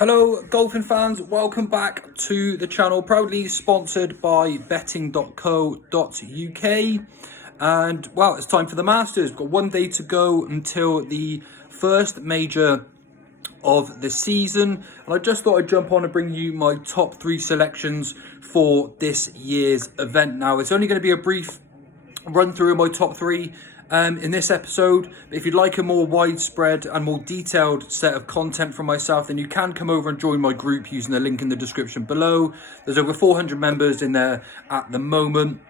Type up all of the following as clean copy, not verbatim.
Hello golfing fans, welcome back to the channel, proudly sponsored by betting.co.uk. And well, it's time for the Masters. We've got one day to go until the first major of the season, and I just thought I'd jump on and bring you my top three selections for this year's event. Now, it's only going to be a brief run through of my top three in this episode. If you'd like a more widespread and more detailed set of content from myself, then you can come over and join my group using the link in the description below. There's over 400 members in there at the moment,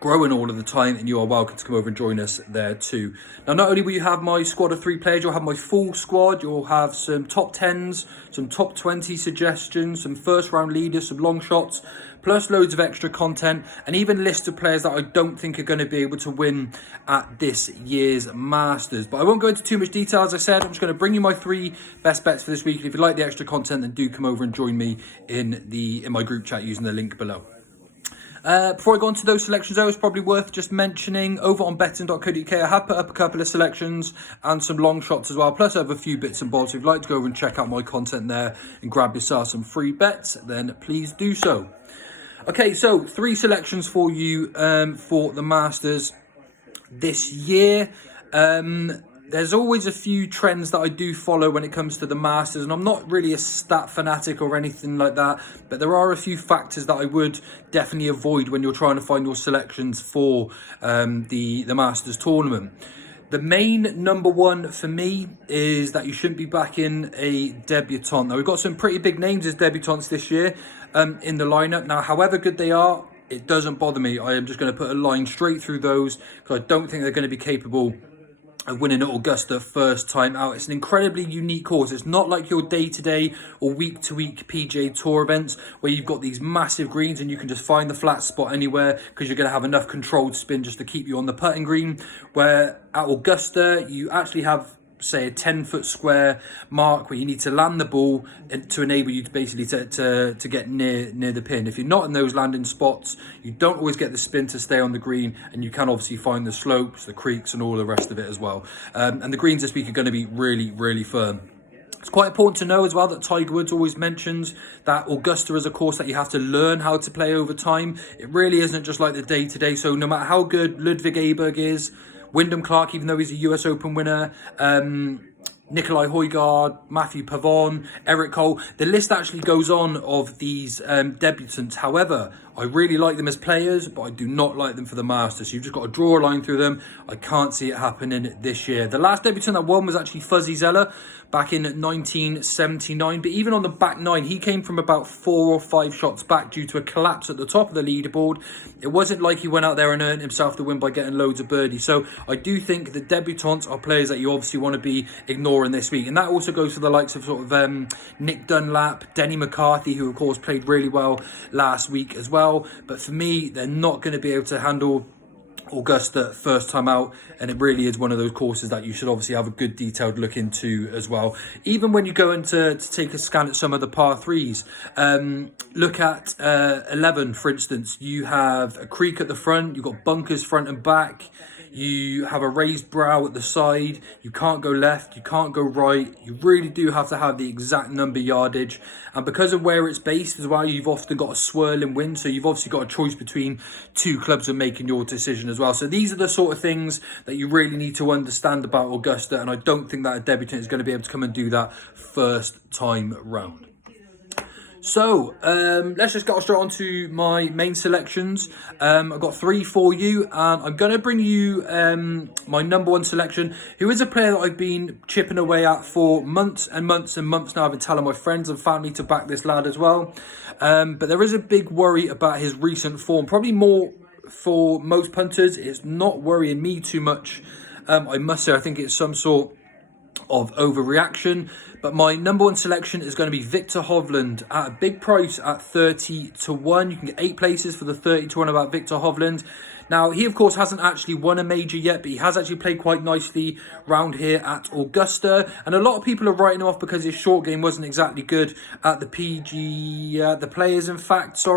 growing all of the time, and you are welcome to come over and join us there too. Now, not only will you have my squad of 3 players, you'll have my full squad. You'll have some top 10s, some top 20 suggestions, some first round leaders, some long shots, plus loads of extra content, and even lists of players that I don't think are going to be able to win at this year's Masters. But I won't go into too much detail. As I said, I'm just going to bring you my 3 best bets for this week. And if you like the extra content, then do come over and join me in my group chat using the link below. Before I go on to those selections, though, it's probably worth just mentioning over on betting.co.uk, I have put up a couple of selections and some long shots as well, plus I have a few bits and bobs. So if you'd like to go over and check out my content there and grab yourself some free bets, then please do so. Okay, so 3 selections for you for the Masters this year. There's always a few trends that I do follow when it comes to the Masters, and I'm not really a stat fanatic or anything like that, but there are a few factors that I would definitely avoid when you're trying to find your selections for the Masters tournament. The main number one for me is that you shouldn't be backing a debutant. Now, we've got some pretty big names as debutants this year in the lineup. Now, however good they are, it doesn't bother me. I am just going to put a line straight through those because I don't think they're going to be capable of winning at Augusta first time out. It's an incredibly unique course. It's not like your day-to-day or week-to-week PGA Tour events where you've got these massive greens and you can just find the flat spot anywhere because you're going to have enough controlled spin just to keep you on the putting green. Where at Augusta, you actually have, say, a 10-foot square mark where you need to land the ball to enable you to basically to get near the pin. If you're not in those landing spots, you don't always get the spin to stay on the green, and you can obviously find the slopes, the creeks, and all the rest of it as well. And the greens this week are going to be really, really firm. It's quite important to know as well that Tiger Woods always mentions that Augusta is a course that you have to learn how to play over time. It really isn't just like the day-to-day. So no matter how good Ludwig Aberg is, Wyndham Clark, even though he's a US Open winner, Nicolai Højgaard, Matthew Pavon, Eric Cole. The list actually goes on of these debutants. However, I really like them as players, but I do not like them for the Masters. So you've just got to draw a line through them. I can't see it happening this year. The last debutant that won was actually Fuzzy Zeller back in 1979. But even on the back 9, he came from about 4 or 5 shots back due to a collapse at the top of the leaderboard. It wasn't like he went out there and earned himself the win by getting loads of birdies. So I do think the debutants are players that you obviously want to be ignoring this week. And that also goes for the likes of sort of Nick Dunlap, Denny McCarthy, who of course played really well last week as well. But for me, they're not going to be able to handle Augusta first time out, and it really is one of those courses that you should obviously have a good detailed look into as well. Even when you go in to take a scan at some of the par 3s, look at 11 for instance. You have a creek at the front, you've got bunkers front and back, you have a raised brow at the side, you can't go left, you can't go right. You really do have to have the exact number yardage, and because of where it's based as well, you've often got a swirling wind, so you've obviously got a choice between 2 clubs when making your decision as well. So these are the sort of things that you really need to understand about Augusta, and I don't think that a debutant is going to be able to come and do that first time round. So let's just get straight on to my main selections. I've got 3 for you, and I'm going to bring you my number 1 selection, who is a player that I've been chipping away at for months and months and months now. I've been telling my friends and family to back this lad as well. But there is a big worry about his recent form, probably more for most punters. It's not worrying me too much, I must say. I think it's some sort of overreaction. But my number 1 selection is going to be Viktor Hovland at a big price at 30 to 1. You can get 8 places for the 30 to 1 about Viktor Hovland. Now, he of course hasn't actually won a major yet, but he has actually played quite nicely round here at Augusta. And a lot of people are writing him off because his short game wasn't exactly good at the the Players, in fact, at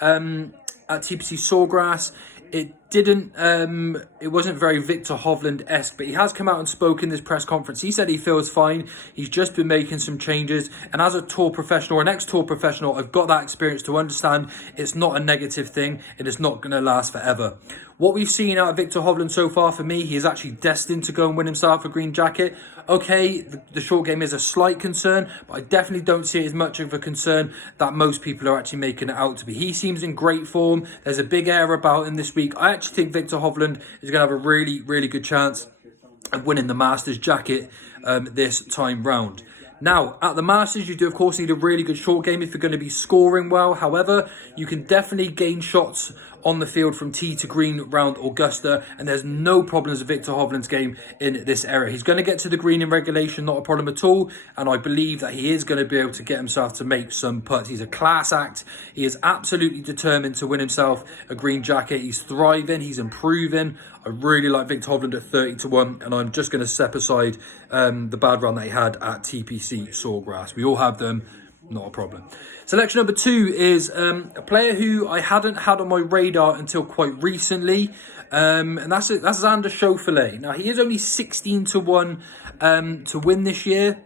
TPC Sawgrass. It it wasn't very Victor Hovland-esque, but he has come out and spoke in this press conference. He said he feels fine. He's just been making some changes. And as a tour professional, an ex-tour professional, I've got that experience to understand it's not a negative thing and it's not going to last forever. What we've seen out of Victor Hovland so far, for me, he is actually destined to go and win himself a green jacket. Okay, the short game is a slight concern, but I definitely don't see it as much of a concern that most people are actually making it out to be. He seems in great form. There's a big air about him this week. I actually think Victor Hovland is going to have a really, really good chance of winning the Masters jacket this time round. Now, at the Masters, you do, of course, need a really good short game if you're going to be scoring well. However, you can definitely gain shots on the field from tee to green round Augusta, and there's no problems with Victor Hovland's game in this area. He's going to get to the green in regulation, not a problem at all, and I believe that he is going to be able to get himself to make some putts. He's a class act. He is absolutely determined to win himself a green jacket. He's thriving. He's improving. I really like Victor Hovland at 30-1, and I'm just going to step aside the bad run that he had at TPC Sawgrass. We all have them. Not a problem. Selection number 2 is a player who I hadn't had on my radar until quite recently, and that's Xander Schauffele. Now, he is only 16-1 to win this year,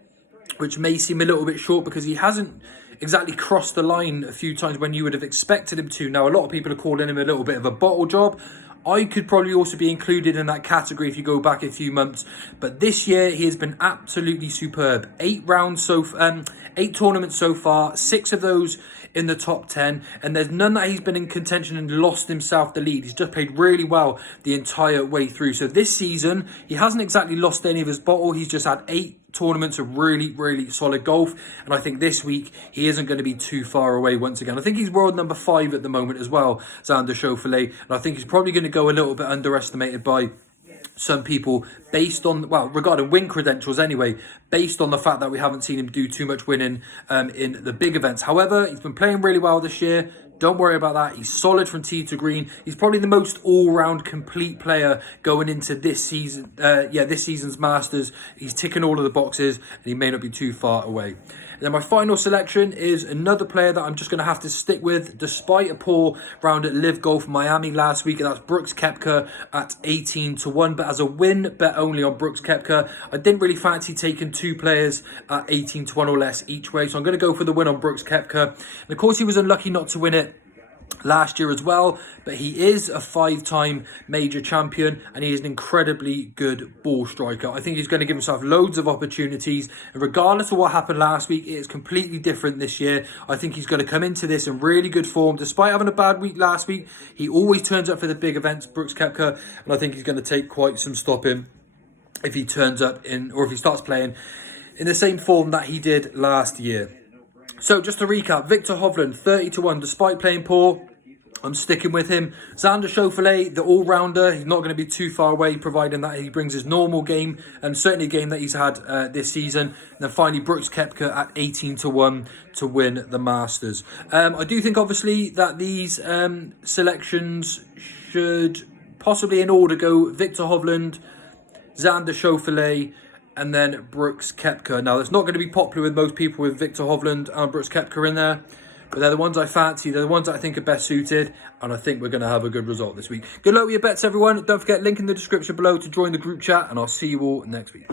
which may seem a little bit short because he hasn't exactly crossed the line a few times when you would have expected him to. Now, a lot of people are calling him a little bit of a bottle job. I could probably also be included in that category if you go back a few months. But this year, he has been absolutely superb. 8 tournaments so far, 6 of those in the top 10. And there's none that he's been in contention and lost himself the lead. He's just played really well the entire way through. So this season, he hasn't exactly lost any of his bottle. He's just had 8 tournaments of really, really solid golf, and I think this week he isn't going to be too far away once again. I think he's world number 5 at the moment as well, Xander Schauffele, and I think he's probably going to go a little bit underestimated by some people based on, well, regarding win credentials anyway, based on the fact that we haven't seen him do too much winning in the big events. However, he's been playing really well this year. Don't worry about that. He's solid from tee to green. He's probably the most all-round complete player going into this season. This season's Masters. He's ticking all of the boxes, and he may not be too far away. And then my final selection is another player that I'm just going to have to stick with, despite a poor round at Live Golf Miami last week, and that's Brooks Koepka at 18-1. But as a win bet only on Brooks Koepka, I didn't really fancy taking 2 players at 18-1 or less each way, so I'm going to go for the win on Brooks Koepka. And of course, he was unlucky not to win it last year as well, but he is a 5-time major champion and he is an incredibly good ball striker. I think he's going to give himself loads of opportunities, and regardless of what happened last week, it is completely different this year. I think he's going to come into this in really good form. Despite having a bad week last week, he always turns up for the big events, Brooks Koepka, and I think he's going to take quite some stopping if he turns up in, or if he starts playing in the same form that he did last year. So just to recap, Victor Hovland, 30-1, despite playing poor, I'm sticking with him. Xander Schauffele, the all-rounder, he's not going to be too far away, providing that he brings his normal game, and certainly a game that he's had this season. And then finally, Brooks Koepka at 18-1 to win the Masters. I do think, obviously, that these selections should possibly in order go Victor Hovland, Xander Schauffele, and then Brooks Koepka. Now, that's not going to be popular with most people with Victor Hovland and Brooks Koepka in there, but they're the ones I fancy. They're the ones that I think are best suited, and I think we're going to have a good result this week. Good luck with your bets, everyone. Don't forget, link in the description below to join the group chat, and I'll see you all next week.